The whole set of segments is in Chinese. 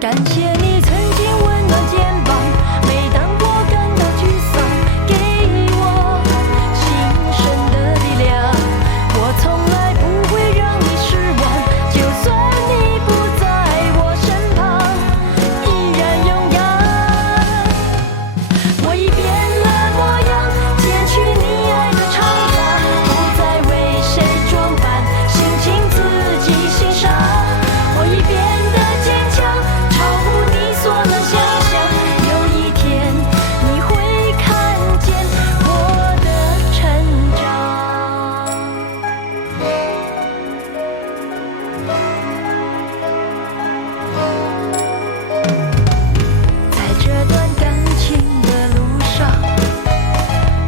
感谢你曾经温暖肩膀，每当我感到沮丧，给我新生的力量。我从来不会让你失望，就算你不在我身旁，依然勇敢。我已变了模样，剪去你爱的长发，不再为谁装扮，心情自己欣赏。我已变得坚强，超乎你所能想象。有一天你会看见我的成长。在这段感情的路上，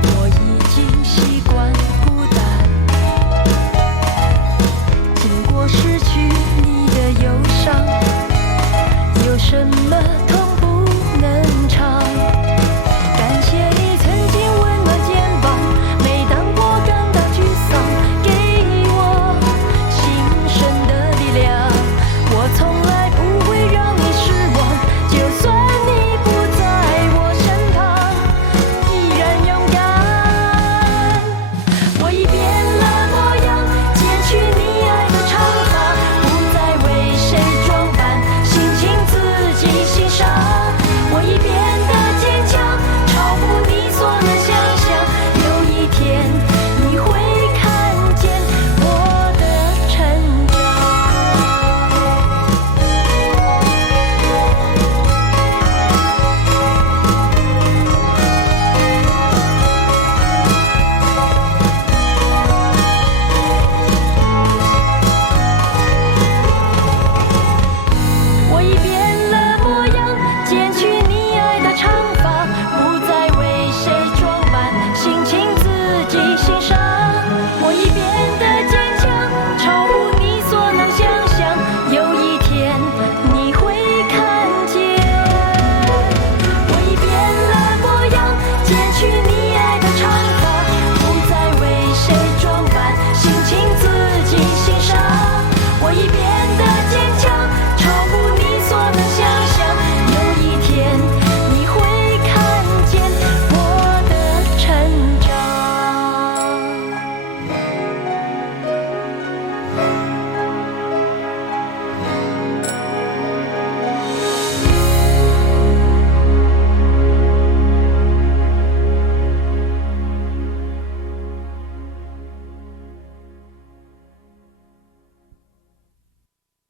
我已经习惯孤单。经过失去你的忧伤，有什么